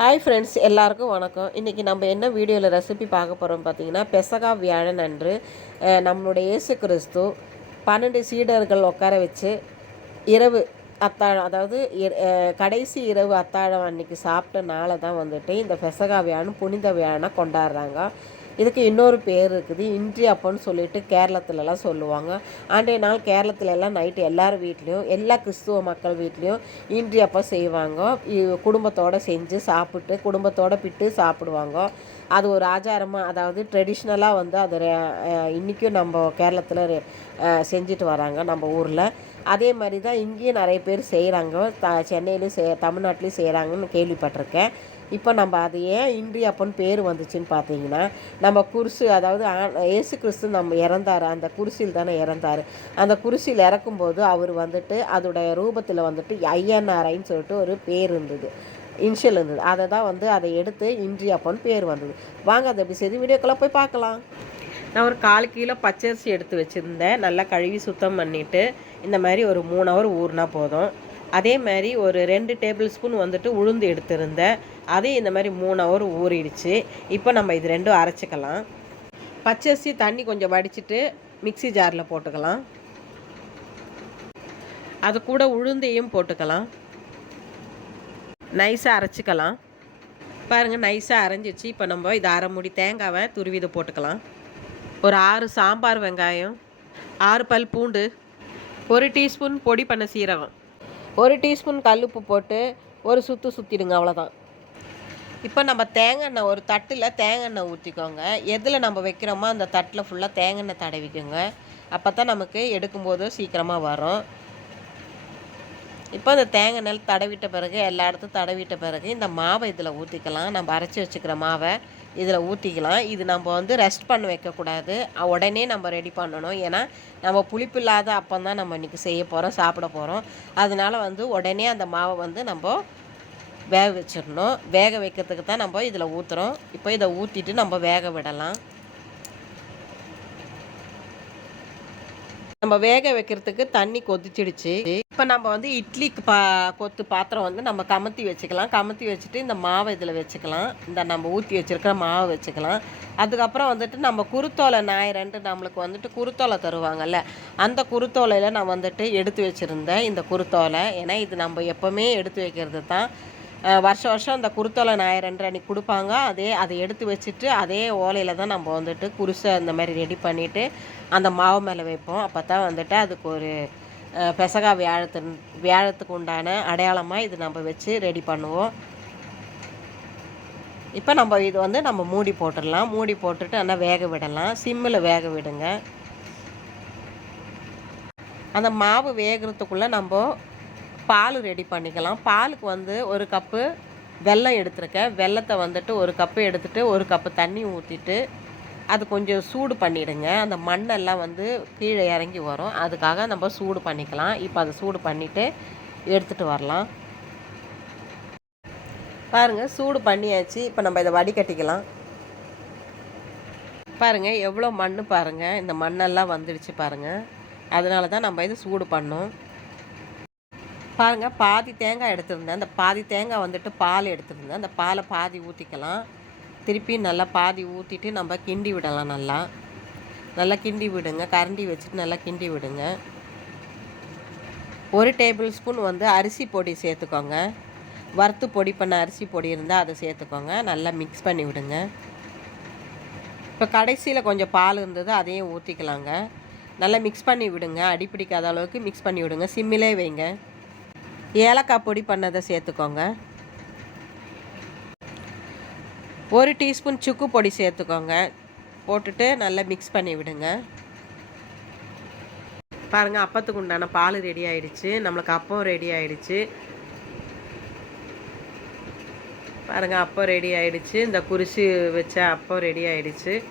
Hi friends எல்லாருக்கும் வணக்கம். இன்றைக்கி நம்ம என்ன வீடியோவில் ரெசிபி பார்க்க போகிறோம் பார்த்தீங்கன்னா பெசகா வியாழன் அன்று நம்மளுடைய இயேசு கிறிஸ்து பன்னெண்டு சீடர்கள் உட்கார வச்சு இரவு அத்தாழம் அதாவது கடைசி இரவு அத்தாழம் அன்னைக்கு சாப்பிட்ட நாளை தான் வந்துட்டு இந்த பெசகா வியாழன் புனித வியாழனை கொண்டாடுறாங்க. இதுக்கு இன்னொரு பேர் இருக்குது. இன்றி அப்போன்னு சொல்லிட்டு கேரளத்துலலாம் சொல்லுவாங்க. அன்றைய நாள் கேரளத்துலலாம் நைட்டு எல்லார் வீட்லேயும் எல்லா கிறிஸ்துவ மக்கள் வீட்லேயும் இன்றி அப்போ செய்வாங்க. குடும்பத்தோடு செஞ்சு சாப்பிட்டு குடும்பத்தோடு பிட்டு சாப்பிடுவாங்க. அது ஒரு ஆச்சாரமாக அதாவது ட்ரெடிஷ்னலாக வந்து அது இன்றைக்கும் நம்ம கேரளத்தில் செஞ்சுட்டு வராங்க நம்ம ஊரில். அதே மாதிரி தான் இங்கேயும் நிறைய பேர் செய்கிறாங்க த சென்னையிலையும் செய் தமிழ்நாட்டிலையும் செய்கிறாங்கன்னு கேள்விப்பட்டிருக்கேன். இப்போ நம்ம அது ஏன் இன்றி அப்போன்னு பேர் வந்துச்சுன்னு பார்த்தீங்கன்னா நம்ம குருசு அதாவது ஏசு இயேசு கிறிஸ்து நம்ம இறந்தார். அந்த குருசியில் தானே இறந்தார். அந்த குருசியில் இறக்கும்போது அவர் வந்துட்டு அதோடைய ரூபத்தில் வந்துட்டு ஐஎன்ஆர்ஐன்னு சொல்லிட்டு ஒரு பேர் இருந்தது. இன்ஷியல் இருந்தது. அதை தான் வந்து அதை எடுத்து இன்றி அப்போன்னு பேர் வந்தது. வாங்க அதை எப்படி செய்து வீடியோக்குள்ளே போய் பார்க்கலாம். நான் ஒரு கால் கிலோ பச்சரிசி எடுத்து வச்சுருந்தேன். நல்லா கழுவி சுத்தம் பண்ணிவிட்டு இந்த மாதிரி ஒரு மூணு ஹவர் ஊறினா போதும். அதே மாதிரி ஒரு ரெண்டு டேபிள் ஸ்பூன் வந்துட்டு உளுந்து எடுத்திருந்தேன். அதே இந்த மாதிரி மூணு ஹவர் ஊறிடுச்சு. இப்போ நம்ம இது ரெண்டும் அரைச்சிக்கலாம். பச்சரிசி தண்ணி கொஞ்சம் வடிச்சிட்டு மிக்ஸி ஜாரில் போட்டுக்கலாம். அது கூட உளுந்தையும் போட்டுக்கலாம். நைஸாக அரைச்சிக்கலாம். பாருங்கள் நைஸாக அரைஞ்சிச்சு. இப்போ நம்ம இது அரை முடி தேங்காவை துருவி இதை போட்டுக்கலாம். ஒரு ஆறு சாம்பார் வெங்காயம் ஆறு பல் பூண்டு ஒரு டீஸ்பூன் பொடி பண்ண சீரகம். ஒரு டீஸ்பூன் கல்லுப்பு போட்டு ஒரு சுற்று சுற்றிடுங்க அவ்வளோதான் இப்போ நம்ம தேங்காய் எண்ணெய் ஒரு தட்டில் தேங்காய் எண்ணெய் ஊற்றிக்கோங்க எதில் நம்ம வைக்கிறோமோ அந்த தட்டில் ஃபுல்லாக தேங்காய் எண்ணெய் தடவிக்கோங்க. அப்போ தான் நமக்கு எடுக்கும்போது சீக்கிரமாக வரும். இப்போ இந்த தேங்காய் நெல் தடவிட்ட பிறகு எல்லா இடத்தும் தடவிட்ட பிறகு இந்த மாவை இதில் ஊற்றிக்கலாம் நம்ம அரைச்சி வச்சுக்கிற மாவை இதில் ஊற்றிக்கலாம் இது நம்ம வந்து ரெஸ்ட் பண்ண வைக்கக்கூடாது. உடனே நம்ம ரெடி பண்ணணும். ஏன்னா நம்ம புளிப்பு இல்லாத அப்போ தான் நம்ம இன்றைக்கி செய்ய போகிறோம் சாப்பிட போகிறோம் அதனால வந்து உடனே அந்த மாவை வந்து நம்ம வேக வச்சிடணும். வேக வைக்கிறதுக்கு தான் நம்ம இதில் ஊற்றுறோம் இப்போ இதை ஊற்றிட்டு நம்ம வேக விடலாம். நம்ம வேக வைக்கிறதுக்கு தண்ணி கொதிச்சிடுச்சு. இப்போ நம்ம வந்து இட்லிக்கு பா கொத்து பாத்திரம் வந்து நம்ம கமத்தி வச்சுக்கலாம். கமத்தி வச்சுட்டு இந்த மாவை இதில் வச்சுக்கலாம். இந்த நம்ம ஊற்றி வச்சுருக்கிற மாவை வச்சுக்கலாம். அதுக்கப்புறம் வந்துட்டு நம்ம குருத்தோலை ஞாயிறண்டு நம்மளுக்கு வந்துட்டு குருத்தோலை தருவாங்கல்ல அந்த குருத்தோலையில் நான் வந்துட்டு எடுத்து வச்சுருந்தேன் இந்த குருத்தோலை. ஏன்னா இது நம்ம எப்போவுமே எடுத்து வைக்கிறது தான். வருஷம் வருஷம் அந்த குருத்தோலை ஞாயிறன்று அன்னைக்கு கொடுப்பாங்க. அதே அதை எடுத்து வச்சுட்டு அதே ஓலையில் தான் நம்ம வந்துட்டு குருசை அந்த மாதிரி ரெடி பண்ணிவிட்டு அந்த மாவு மேலே வைப்போம். அப்போ தான் வந்துட்டு அதுக்கு ஒரு பெசகா வியாழத்து வியாழத்துக்கு உண்டான அடையாளமாக இது நம்ம வச்சு ரெடி பண்ணுவோம். இப்போ நம்ம இது வந்து நம்ம மூடி போட்டுடலாம். மூடி போட்டுட்டு ஆனால் வேக விடலாம். சிம்மில் வேக விடுங்க. அந்த மாவு வேகிறதுக்குள்ளே நம்ம பால் ரெடி பண்ணிக்கலாம். பாலுக்கு வந்து ஒரு கப்பு வெல்லம் எடுத்திருக்கேன். வெல்லத்தை வந்துட்டு ஒரு கப்பு எடுத்துகிட்டு ஒரு கப்பு தண்ணி ஊற்றிட்டு அது கொஞ்சம் சூடு பண்ணிவிடுங்க அந்த மண்ணெல்லாம் வந்து கீழே இறங்கி வரும். அதுக்காக நம்ம சூடு பண்ணிக்கலாம். இப்போ அதை சூடு பண்ணிவிட்டு எடுத்துகிட்டு வரலாம். பாருங்கள் சூடு பண்ணியாச்சு. இப்போ நம்ம இதை வடிகட்டிக்கலாம். பாருங்கள் எவ்வளோ மண் பாருங்கள் இந்த மண்ணெல்லாம் வந்துடுச்சு பாருங்கள் அதனால தான் நம்ம இது சூடு பண்ணோம். பாருங்கள் பாதி தேங்காய் எடுத்திருந்தேன் அந்த பாதி தேங்காய் வந்துட்டு பால் எடுத்திருந்தேன் அந்த பாலை பாதி ஊற்றிக்கலாம் திருப்பி நல்லா பாதி ஊற்றிட்டு நம்ம கிண்டி விடலாம் நல்லா. நல்லா கிண்டி விடுங்க. கரண்டி வச்சுட்டு நல்லா கிண்டி விடுங்க. ஒரு டேபிள் ஸ்பூன் வந்து அரிசி பொடி சேர்த்துக்கோங்க. வறுத்து பொடி பண்ண அரிசி பொடி இருந்தால் அதை சேர்த்துக்கோங்க. நல்லா மிக்ஸ் பண்ணி விடுங்க. இப்போ கடைசியில் கொஞ்சம் பால் இருந்தது அதையும் ஊற்றிக்கலாங்க நல்லா மிக்ஸ் பண்ணி விடுங்க. அடிப்பிடிக்காத அளவுக்கு மிக்ஸ் பண்ணி விடுங்க. சிம்மிலே வைங்க. ஏலக்காய் பொடி பண்ணதை சேர்த்துக்கோங்க. ஒரு டீஸ்பூன் சுக்கு பொடி சேர்த்துக்கோங்க. போட்டுட்டு நல்லா மிக்ஸ் பண்ணி விடுங்க. பாருங்கள் அப்பத்துக்கு உண்டான பால் ரெடி ஆயிடுச்சு. நம்மளுக்கு அப்பம் ரெடி ஆயிடுச்சு. பாருங்கள் அப்பம் ரெடி ஆயிடுச்சு. இந்த குருசி வச்ச அப்பம் ரெடி ஆயிடுச்சு.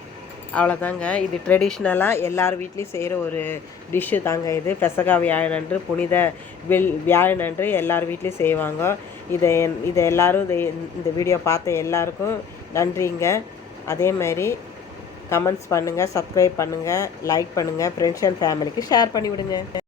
அவ்வளோதாங்க இது ட்ரெடிஷ்னலாக எல்லார் வீட்லேயும் செய்கிற ஒரு டிஷ்ஷு தாங்க இது. பெசகா வியாழனன்று புனித வெள் வியாழனன்று எல்லார் வீட்லேயும் செய்வாங்க. இதை என்- இதை எல்லோரும் இதை இந்த வீடியோ பார்த்த எல்லாருக்கும் நன்றிங்க. அதே மாதிரி கமெண்ட்ஸ் பண்ணுங்கள் சப்ஸ்கிரைப் பண்ணுங்கள் லைக் பண்ணுங்கள் ஃப்ரெண்ட்ஸ் அண்ட் ஃபேமிலிக்கு ஷேர் பண்ணி விடுங்க